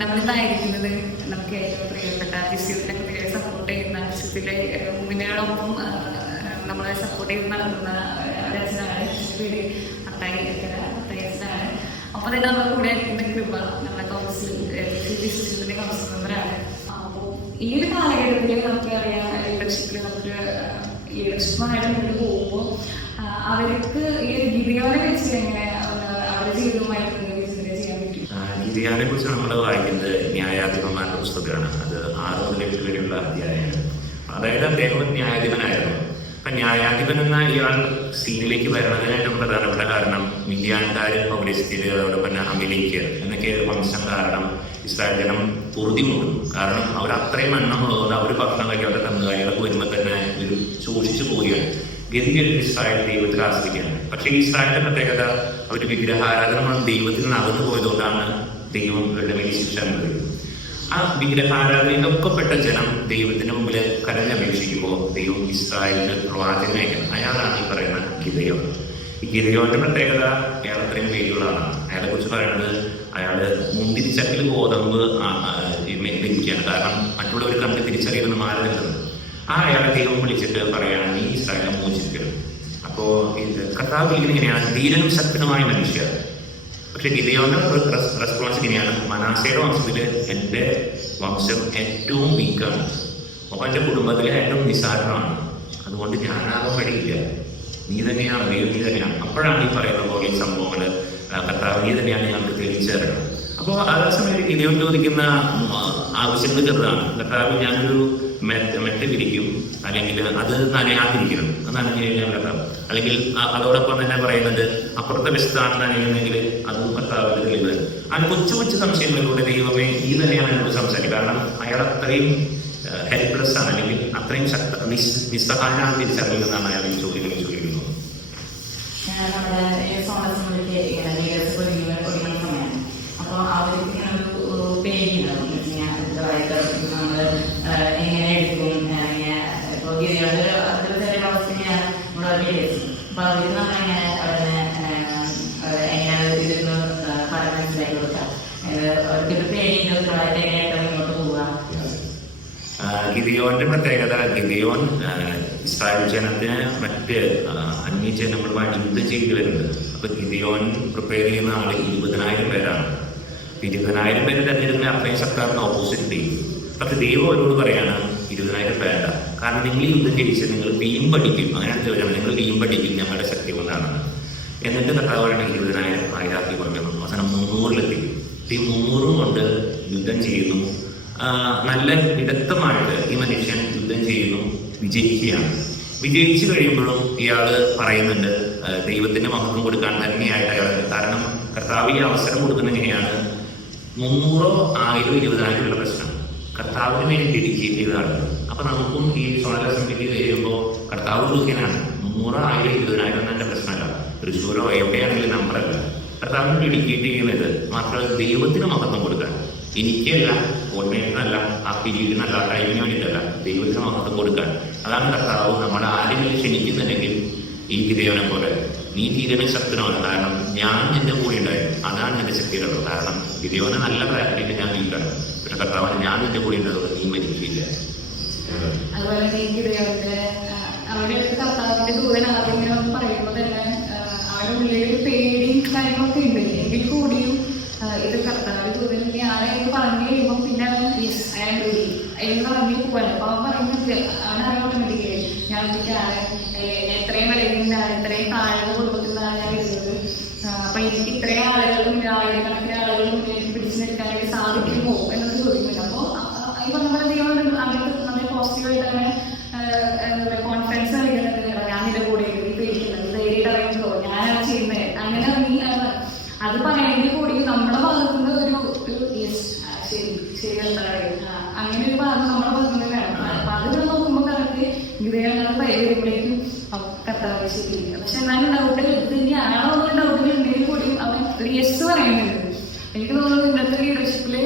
നമ്മളിതായിരിക്കുന്നത് നമുക്ക് ഏറ്റവും പ്രിയപ്പെട്ട ജിസ്യൂസിനെ കുട്ടികളെ സപ്പോർട്ട് ചെയ്യുന്ന ജിസ്യൂസിലെ മുന്നിനോടൊപ്പം നമ്മളെ സപ്പോർട്ട് ചെയ്ത് നടത്തുന്ന രചനാണ് പേര് അത്തായിരച്ചനാണ്. ഒപ്പം തന്നെ നമ്മുടെ കൂടെ ഇരിക്കുന്ന കൃപ നമ്മുടെ കൗൺസിൽ ജിസ്യൂസിന്റെ കൗൺസിൽ മെമ്പറാണ്. അപ്പോൾ ഈ ഒരു കാലഘട്ടത്തിൽ നമുക്ക് അറിയാം ലീഡർഷിപ്പിൽ നമുക്ക് ലീഡർഷിപ്പുമായിട്ട് മുന്നോട്ട് പോകുമ്പോൾ അവർക്ക് ഈ ഒരു ഗിരിയോനെ വെച്ച് എങ്ങനെ അവരുടെ ജീവിതവുമായിട്ട് ഗിരിയാനെ കുറിച്ച് നമ്മൾ വായിക്കുന്നത് ന്യായാധിപന്മാരുടെ പുസ്തകമാണ്. അത് 6 മുതൽ 8 വരെയുള്ള അധ്യായമാണ്. അതായത് അദ്ദേഹം ഒരു ന്യായാധിപനായിരുന്നു. അപ്പൊ ന്യായാധിപൻ എന്ന ഇയാൾ സീനിലേക്ക് വരുന്നതിനായിട്ടും പ്രധാനപ്പെട്ട കാരണം മിദ്യാൻകാരൻ പൗരസ്ത്യര് അതോടൊപ്പം തന്നെ അമലേക്യർ എന്നൊക്കെ വംശം കാരണം ഇസ്രായേൽ ജനം പൊറുതിമുട്ടും. കാരണം അവർ അത്രയും എണ്ണം ഉള്ളതുകൊണ്ട് അവർ ഭക്ഷണം കഴിക്കാതെ കന്നുകാലികളൊക്കെ വരുമ്പോൾ തന്നെ ഒരു ശോഷിച്ചു പോവുകയാണ്. ഗതികേട് ഇസ്രായേൽ ദൈവത്തിൽ ആശ്രയിക്കുകയാണ്. പക്ഷേ ഇസ്രായേലിന്റെ പ്രത്യേകത അവർ വിഗ്രഹാരാധന ദൈവത്തിൽ നിന്ന് അകന്നു പോയതുകൊണ്ടാണ് ദൈവം ഇവരുടെ മേൽ ശിക്ഷ അനുഭവിക്കുന്നത്. ആ വിഗ്രഹാരാധനയിൽ ഒക്കെപ്പെട്ട ജനം ദൈവത്തിന്റെ മുമ്പിൽ കരഞ്ഞപേക്ഷിക്കുമ്പോൾ ദൈവം ഇസ്രായേലിന്റെ പ്രവാചകനായിരിക്കണം. അയാളാണ് ഈ പറയുന്ന ഗിദെയോൻ. ഈ ഗിദെയോന്റെ പ്രത്യേകത അയാൾ അത്രയും പേരുകളാണ്. അയാളെ കുറിച്ച് പറയുന്നത് അയാള് മുന്തിരിച്ചക്കിൽ ഗോതമ്പ് ലഭിക്കുകയാണ്. കാരണം മറ്റുള്ളവർ കണ്ട് തിരിച്ചറിയുന്ന മാറി നിൽക്കുന്നത്. ആ അയാളെ ദൈവം വിളിച്ചിട്ട് പറയാണ് നീ ഇസ്രായേലിനെ മോചിപ്പിക്കണം. അപ്പോ ഇത് കർത്താവ് ഇങ്ങനെയാണ് ധീരനും ശക്തനുമായ മനുഷ്യർ. പക്ഷെ ഗിദെയോന്റെ റെസ്പോൺസ് ഇങ്ങനെയാണ്, മനാസയുടെ വംശത്തില് എന്റെ വംശം ഏറ്റവും വീക്കാണ്, അപ്പൊ എന്റെ കുടുംബത്തിലെ ഏറ്റവും നിസ്സാരമാണ്, അതുകൊണ്ട് ഞാനാകാൻ വഴിയില്ല, നീ തന്നെയാണ് ദൈവം, നീ തന്നെയാണ്. അപ്പോഴാണ് ഈ പറയുന്ന പോലെ ഈ സംഭവങ്ങള് കർത്താവ് നീ തന്നെയാണ് ഞങ്ങൾക്ക് തെളിയിച്ചു തരണം. അപ്പോൾ ആ സമയത്ത് ഗിദെയോൻ ചോദിക്കുന്ന ആവശ്യങ്ങൾ ചെറുതാണ്. കർത്താവ് ഞാനൊരു മെറ്റ് വിരിക്കും, അല്ലെങ്കിൽ അത് നനയാതിരിക്കണം, അത് നനഞ്ഞു കഴിഞ്ഞാൽ കർത്താവ്, അല്ലെങ്കിൽ അതോടൊപ്പം തന്നെ പറയുന്നത് അപ്പുറത്തെ വിശുദ്ധാണ് നനയുന്നെങ്കിൽ അതും കർത്താവിന്റെ തെളിവ്. ആ കൊച്ചു കൊച്ചു സംശയങ്ങളിലൂടെ ദൈവമേ ഈ തന്നെയാണ് എന്നോട് സംസാരിക്കുക. കാരണം അയാൾ അത്രയും ഹെൽപ്ലെസ് ആണ്, അല്ലെങ്കിൽ അത്രയും നിസ്സഹായനാണ് തിരിച്ചറിയുന്നതാണ് അയാൾ ഈ ചോദ്യങ്ങൾ ചോദിക്കുന്നത്. അപ്പോൾ അവർക്ക് ഒരു പേടിയുണ്ടാവും, നമ്മൾ എങ്ങനെ എടുക്കും, ഇപ്പോൾ ഗിരിയുടെ അത്ര ചെറിയ അവസ്ഥയാണ് നമ്മളവരെ വെച്ചു. അപ്പോൾ അവർ നമ്മളെങ്ങനെ എങ്ങനെ ഇരുന്ന് പഠനം മനസ്സിലാക്കി കൊടുക്കാം, അവർക്കൊരു പേടിയുണ്ട്, ഉത്തരവാദിത്തം എങ്ങനെയായിട്ടാണ് മുന്നോട്ട് പോവുക. ഗിദെയോന്റെ പ്രത്യേകത, ഗിദെയോൻ ഇസ്രായേൽ ജനത്തിന് മറ്റ് അന്യജനങ്ങളുമായി യുദ്ധം ചെയ്തു വരുന്നത്. അപ്പൊ ഗിദെയോൻ പ്രിപ്പയർ ചെയ്യുന്ന ആള് 20,000 പേരാണ്. 20,000 പേര് തെരഞ്ഞെടുക്കുന്ന അത്രയും സർക്കാരിന് ഓപ്പോസിറ്റ് ചെയ്യും. പക്ഷെ ദൈവം അവരോട് പറയാണ് 20,000 വേണ്ട, കാരണം നിങ്ങൾ ഈ യുദ്ധം ജയിച്ച് നിങ്ങൾ ടീം പഠിക്കും, അങ്ങനെയാണ് ചോദിച്ചാൽ നിങ്ങൾ ടീം പഠിക്കും ഞങ്ങളുടെ ശക്തി കൊണ്ടാണ്. എന്നിട്ട് കർത്താവാണ് 20,000 ആയിരാക്കി കുറയ്ക്കുന്നു. അവസാനം 300-ലെത്തി. ഈ 300 കൊണ്ട് യുദ്ധം ചെയ്യുന്നു. നല്ല വിദഗ്ധമായിട്ട് ഈ മനുഷ്യൻ യുദ്ധം ചെയ്യുന്നു, വിജയിക്കുകയാണ്. വിജയിച്ചു കഴിയുമ്പോഴും ഇയാള് പറയുന്നുണ്ട് ദൈവത്തിന്റെ മഹത്വം കൊടുക്കാൻ തന്നെയായിട്ട് അയാൾ. കാരണം കർത്താവ് ഈ അവസരം കൊടുക്കുന്ന എങ്ങനെയാണ്, 300, 1000, 20,000 ഉള്ള പ്രശ്നം കർത്താവിന് വേണ്ടി ഡെഡിക്കേറ്റ് ചെയ്തതാണ്. അപ്പൊ നമുക്കും ഈ സോണൽ അസംബ്ലിക്ക് കഴിയുമ്പോൾ കർത്താവ് കൊടുക്കാനാണ്. 300, 1000, 20,000 എന്നെ പ്രശ്നമല്ല, തൃശ്ശൂരോ എവിടെയാണെങ്കിലും നമ്പറല്ല. കർത്താവിന് ഡെഡിക്കേറ്റ് ചെയ്യുന്നത് മാത്രമല്ല ദൈവത്തിന് മഹത്വം കൊടുക്കാൻ. എനിക്കല്ല, കോർഡിനേറ്ററിനല്ല, ആ പീരീഡിനല്ല, ടൈമിന് വേണ്ടിയിട്ടല്ല, ദൈവത്തിന് മഹത്വം കൊടുക്കാൻ. അതാണ് കർത്താവ് നമ്മൾ ആരെങ്കിലും ക്ഷണിക്കുന്നുണ്ടെങ്കിൽ ഈ ഗിദെയോനെ പോലെ നീ ധീരനും ശക്തനാണ്, കാരണം ഞാൻ എന്റെ കൂടെ ഉണ്ടായിരുന്നു, അതാണ് എന്റെ ശക്തിയുള്ളത്. കാരണം ഗിദെയോനെ നല്ല പ്രാക്ടിക്ക് ഞാൻ വീക്കാണ്, പക്ഷെ കർത്താവിന് ഞാൻ എന്റെ കൂടെ ഉണ്ടായത് നീ മരിക്കില്ല. അതുപോലെ അവരുടെ കർത്താവിന്റെ ദൂതനാഥിങ്ങനെ പറയുമ്പോൾ തന്നെ അവരുടെ ഉള്ളിൽ പേടിയും കാര്യങ്ങളൊക്കെ ഉണ്ട്. എങ്കിൽ കൂടിയും ഇത് കർത്താവിന്റെ ദൂതൻ ആരെയൊക്കെ പറഞ്ഞു കഴിയുമ്പോൾ പിന്നെ എന്ന് പറഞ്ഞു പോവാണ്. അപ്പൊ അവൻ പറയുന്നത് അവനറിയാൻ ഓട്ടോമാറ്റിക്കലി ഞാൻ എത്രയും വിലയുന്നതാണ്, എത്രയും താഴ്ന്ന കുടുംബത്തിൽ നിന്നാണ് ഞാൻ വരുന്നത്. അപ്പൊ എനിക്ക് ഇത്രയും ആളുകളും 1000-കണക്കിന് ആളുകളും എനിക്ക് പിടിച്ചു നിൽക്കാനായിട്ട് സാധിക്കുമോ എന്നൊക്കെ ചോദിക്കുന്നുണ്ട്. അപ്പോൾ ഈ പറഞ്ഞ പോലെ ദൈവം അങ്ങനത്തെ നല്ല പോസിറ്റീവായിട്ട് അങ്ങനെ കോൺഫിഡൻസ് നൽകുന്നത്, ഞാൻ നിന്റെ കൂടെ ഈ പേടിക്കുന്നത് ധൈര്യമായിട്ട് അറിയുമ്പോൾ ഞാനാണ് ചെയ്യുന്നത്, അങ്ങനെ നീ അത് പറയെങ്കിൽ കൂടി നമ്മുടെ ഭാഗത്തുനിന്ന് ഒരു ശരി അങ്ങനെ ഒരു ഭാഗം നമ്മുടെ ഭാഗത്തുനിന്ന് വേണം. അപ്പൊ അത് നോക്കുമ്പോൾ കറക്റ്റ് ഗിദെയോനെ വരുമ്പോഴേക്കും കർത്താവ് ശരിയില്ല. പക്ഷെ എന്നാലും ഡൗട്ട് ഇത് തന്നെയാണോ എന്നുള്ള ഡൗട്ടുകൾ ഉണ്ടെങ്കിൽ കൂടിയും അവൻ ഒരു യെസ് പറയുന്നുണ്ട്. എനിക്ക് തോന്നുന്നു ഇന്നത്തെ ലീഡർഷിപ്പില്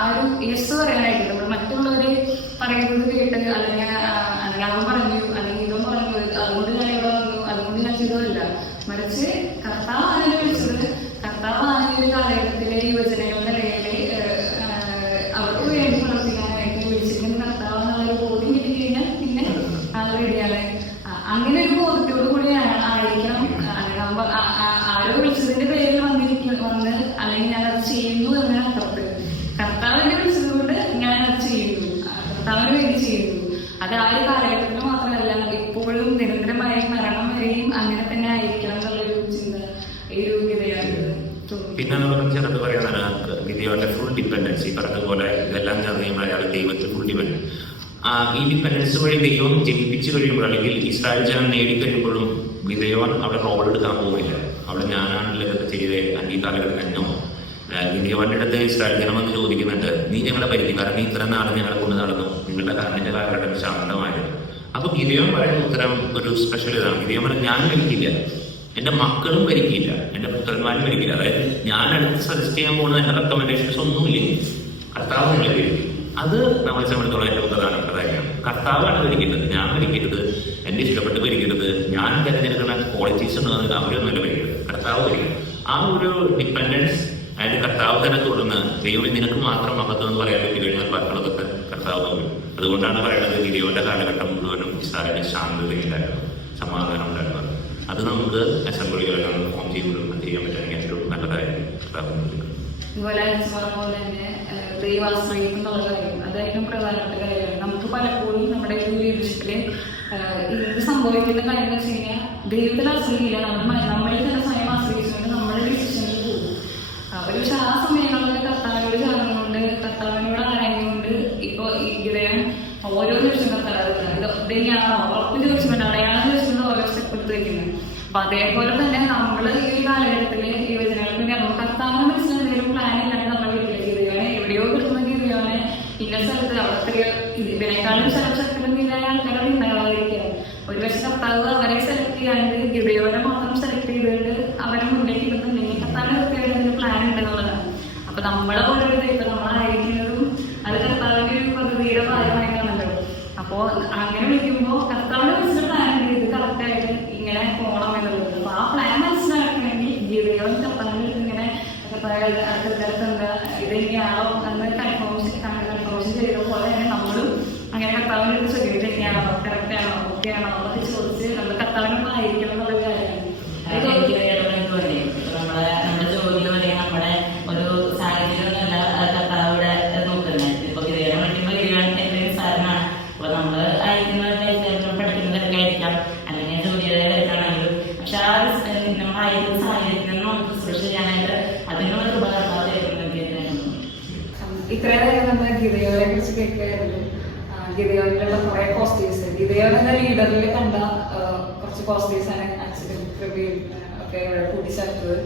ആരും യെസ് പറയാനായിട്ട് നമ്മൾ മറ്റുള്ളവര് പറയുന്നത് കേട്ട് അല്ലെങ്കിൽ അവൻ പറഞ്ഞു അല്ലെങ്കിൽ ഇവൻ പറഞ്ഞു അതുകൊണ്ട് ഞാൻ ഇവിടെ വന്നു അതുകൊണ്ട് ഞാൻ ചെയ്തതല്ല, മറിച്ച് കർത്താവ് ആരെയും വിളിച്ചത്, കർത്താവ് ആരെയും ഒരു കാലഘട്ടത്തിലെ യുവജനങ്ങളുടെ ഇടയില് ആൾ റെഡിയാണ്. അങ്ങനെ ഒരു ബോധത്തോടു കൂടി ആയിരിക്കണം. ആരോ വിളിച്ചതിന്റെ പേരിൽ വന്ന് അല്ലെങ്കിൽ ഞാനത് ചെയ്യുന്നു എന്നതിനപ്പുറത്ത് കർത്താവിനെ വിളിച്ചത് കൊണ്ട് ഞാനത് ചെയ്യുന്നു, കർത്താവിന് വേണ്ടി ചെയ്യുന്നു. അത് ആ ഒരു കാലഘട്ടത്തിൽ മാത്രമല്ല, എപ്പോഴും നിരന്തരമായ മരണം വരെയും അങ്ങനെ തന്നെ ആയിരിക്കണം എന്നുള്ളൊരു ചിന്ത ഈ ഒരു ഗിതയോനിൽ തോന്നി. പിന്നെ നമ്മൾ ചെറുത് പറയുന്നത് ഗിതയോന്റെ ഫുൾ ഡിപ്പെൻഡൻസി പറഞ്ഞതുപോലെ ഇതെല്ലാം ചെറിയുമ്പോൾ അയാൾ ദൈവത്തിൽ ഫുൾ ഡിപ്പെൻഡൻസ്. ഈ ഡിപ്പെൻഡൻസ് വഴി ദൈവം ജയിപ്പിച്ചു കഴിയുമ്പോൾ അല്ലെങ്കിൽ ഇസ്രായേൽ ജനം നേടിക്കഴിയുമ്പോഴും ഗിദെയോൻ അവിടെ റോൾ എടുക്കാൻ പോവില്ല. അവിടെ ഞാനാണല്ലോ ഇതൊക്കെ ചെയ്ത് ഈ കാലഘട്ടത്തിൽ എന്നോ ഗിദെയോന്റെ അടുത്ത് ഇസ്രായേൽ ജനം എന്ന് ചോദിക്കുന്നുണ്ട്, നീ ഞങ്ങളെ ഭരിക്കും, കാരണം നീ ഇത്ര നാളെ ഞങ്ങളെ കൊണ്ട് നടന്നു, നിങ്ങളുടെ കാരണന്റെ കാലഘട്ടം ശാന്തമായിരുന്നു. അപ്പൊ ഗിദെയോൻ പറയുന്ന ഉത്തരം ഒരു സ്പെഷ്യൽ ഇതാണ്. ഗിദെയോൻ പറഞ്ഞാൽ ഞാൻ ഭരിക്കില്ല, എന്റെ മക്കളും ഭരിക്കില്ല, എന്റെ പുത്രന്മാരും ഭരിക്കില്ല. അതായത് ഞാൻ അടുത്ത് സജസ്റ്റ് ചെയ്യാൻ പോകുന്ന എന്റെ റെക്കമെൻഡേഷൻസ് ഒന്നുമില്ല, കർത്താവ് നിങ്ങളെ ഭരിക്കും. അത് നമ്മളെ സംബന്ധിച്ചോളം ഏറ്റവും പ്രധാനപ്പെട്ട കാര്യമാണ്. കർത്താവാണ് ഭരിക്കേണ്ടത്, ഞാൻ ഭരിക്കരുത്, എന്റെ ഇഷ്ടപ്പെട്ട് ഭരിക്കരുത്, ഞാൻ തിരഞ്ഞെടുക്കുന്ന ക്വാളിറ്റീസ് എന്ന് പറഞ്ഞാൽ അവരൊന്നുമല്ല ഭരിക്കരുത്, കർത്താവ് ഭരിക്കണം. ആ ഒരു ഡിപ്പെൻഡൻസ് അതിന്റെ കർത്താവ് തന്നെ തുടർന്ന് ദൈവം നിനക്ക് മാത്രം മഹത്വം എന്ന് പറയാൻ പറ്റി കഴിഞ്ഞാൽ ബാക്കിയുള്ളതൊക്കെ കർത്താവ് വരും. അതുകൊണ്ടാണ് പറയുന്നത് ഗിദെയോന്റെ കാലഘട്ടം മുഴുവനും ഇസ്രായേലിന് ശാന്തതയുണ്ടായിരുന്നു, സമാധാനം ഉണ്ടായിരുന്നു. അത് നമുക്ക് അസംബ്ലികളെല്ലാം ഫോം ചെയ്യാൻ പറ്റുമെങ്കിൽ ഏറ്റവും നല്ലതായിരുന്നു കർത്താവ്. ഇതുപോലെ പറഞ്ഞ തന്നെ ദൈവാശ്രയം എന്നുള്ള കാര്യം അത് ഏറ്റവും പ്രധാനപ്പെട്ട കാര്യമാണ്. നമുക്ക് പലപ്പോഴും നമ്മുടെ ഒരു ലീഡർഷിപ്പില് ഇത് സംഭവിക്കുന്ന കാര്യം എന്ന് വെച്ച് കഴിഞ്ഞാൽ ദൈവത്തിൽ ആശ്രയിക്കില്ല, നമ്മളിൽ തന്നെ സ്വയം ആശ്രയിച്ചുകൊണ്ട് നമ്മുടെ ഡിസിഷനിൽ പോകും. പക്ഷെ ആ സമയങ്ങളിൽ കർത്താവിനോട് ചേർന്നുകൊണ്ട് കർത്താവിനോട് ആരായുകൊണ്ട് ഇപ്പൊ ഈ ഗിദെയോൻ ഓരോ ദിവസം ഇതെങ്ങനെയാണോ ഉറപ്പ് ചോദിച്ചുകൊണ്ട് അടയാളം ചോദിച്ചുകൊണ്ട് ഓരോ സ്റ്റെപ്പ് എടുത്ത് വെക്കുന്നത്. അപ്പൊ അതേപോലെ തന്നെ നമ്മള് ഈ കാലഘട്ടത്തില് യുവജനങ്ങൾക്ക് വേണ്ടി കർത്താവിനെ മനസ്സിലെന്തെങ്കിലും പ്ലാൻ ഇല്ലാണ്ട് നമ്മൾ വീട്ടിലെ ഗിദെയോനെ എവിടെയോ കിട്ടുന്ന ഗിദെയോനെ ഇന്ന സ്ഥലത്ത് അവിടത്തെ ഇതിനേക്കാളും സ്ഥലം ആൾക്കാരോട് ഉണ്ടാവാതിരിക്കുകയാണ്. ഒരു പക്ഷെ കർത്താവ് അവരെ സെലക്ട് ചെയ്യാണ്ട് ഗിദെയോനെ മാത്രം സെലക്ട് ചെയ്തുകൊണ്ട് അവരെ മുന്നേക്ക് കിട്ടുന്നുണ്ടെങ്കിൽ കർത്താവിന് കൃത്യമായിട്ട് പ്ലാൻ ഉണ്ടെന്നുള്ളതാണ്. അപ്പൊ നമ്മളെ പോലെ ഇപ്പൊ നമ്മളായിരിക്കുന്നതും അത് കർത്താവിന്റെ ഒരു പദ്ധതിയുടെ ഭാഗമായിട്ടാണല്ലോ. അപ്പോ അങ്ങനെ വിളിക്കുമ്പോ കർത്താവിന്റെ മനസ്സിൽ പ്ലാൻ ഉണ്ട്, ഇത് കറക്റ്റായിട്ട് ഇങ്ങനെ പോകണം എന്നുള്ളത്. അപ്പൊ ആ പ്ലാൻ മനസ്സിലാക്കണമെങ്കിൽ ഗിദെയോൻ കർത്താവിന് ഇങ്ങനെ എന്താ ഇതെങ്ങനെയാണോ എന്ന് കൺഫോമേഷൻ ചെയ്ത പോലെ തന്നെ നമ്മളും അങ്ങനെ കർത്താവിനെ ചോദിക്കും, ഇതെങ്ങനെയാണോ കറക്റ്റാണോ ഓക്കെ ആണോ എന്നൊക്കെ ചോദിച്ച് നമ്മൾ കർത്താവിനൊന്നും ആയിരിക്കണം എന്നുള്ള കാര്യമാണ്. നമ്മുടെ ജോലിയിൽ അല്ലെങ്കിൽ നമ്മുടെ ഒരു സാഹചര്യം കർത്താവിടെ നോക്കുന്നത്. ഇപ്പൊ ഗിദെയോനെ പഠിക്കുമ്പോൾ ഗിദെയോൻ എന്റെ സാധനമാണ്. അപ്പൊ നമ്മള് പഠിക്കുന്നതൊക്കെ ആയിരിക്കാം, അല്ലെങ്കിൽ ജോലിയുടെ കാര്യമാണെങ്കിലും. പക്ഷെ ആ നമ്മളായിരിക്കുന്ന സാഹചര്യത്തിൽ നമുക്ക് ശുശ്രൂഷ ചെയ്യാനായിട്ട് അതിനുള്ള ഉപകാരമായിരുന്നു. ഇത്രയും നേരം നമ്മൾ ഗിദെയോനെ കുറിച്ച് കേൾക്കുകയായിരുന്നു. ഗിദെയോനിലുള്ള കുറെ പോസിറ്റീവ്സ്, ഗിദെയോൻ എന്ന ലീഡറിൽ കണ്ട കുറച്ച് പോസിറ്റീവ്സ് ആണ് ആക്ച്വലി റിവ്യൂ ഒക്കെ ഇവിടെ കൂട്ടിച്ചേർത്തത്.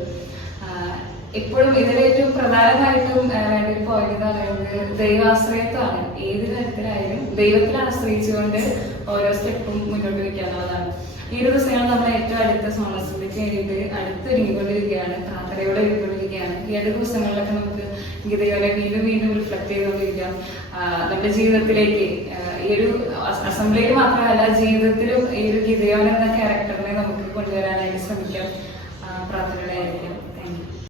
ഇപ്പോഴും ഇതിലേറ്റവും പ്രധാനമായിട്ടും വേണ്ട ഒരു പോയിന്റ് എന്ന് പറയുന്നത് ദൈവാശ്രയത്വമാണ്. ഏത് തരത്തിലായാലും ദൈവത്തിൽ ആശ്രയിച്ചുകൊണ്ട് ഓരോ സ്റ്റെപ്പും മുന്നോട്ട് വയ്ക്കുക എന്നുള്ളതാണ്. ഈ ഒരു ദിവസങ്ങൾ നമ്മൾ ഏറ്റവും അടുത്ത സോണസിലേക്ക് വേണ്ടിയിട്ട് അടുത്തൊരുങ്ങിക്കൊണ്ടിരിക്കുകയാണ്, പ്രാർത്ഥനയോടെ ഒരുങ്ങിക്കൊണ്ടിരിക്കുകയാണ്. ഈ അടുത്ത ദിവസങ്ങളിലൊക്കെ നമുക്ക് ഗിദെയോനെ വീണ്ടും വീണ്ടും റിഫ്ലക്ട് ചെയ്തുകൊണ്ടിരിക്കാം. നമ്മുടെ ജീവിതത്തിലേക്ക് ഈ ഒരു അസംബ്ലിയിൽ മാത്രമല്ല ജീവിതത്തിലും ഈ ഒരു ഗിദെയോൻ എന്ന ക്യാരക്ടറിനെ നമുക്ക് കൊണ്ടുവരാനായിട്ട് ശ്രമിക്കാം. പ്രാർത്ഥനയോടെ ആയിരിക്കാം.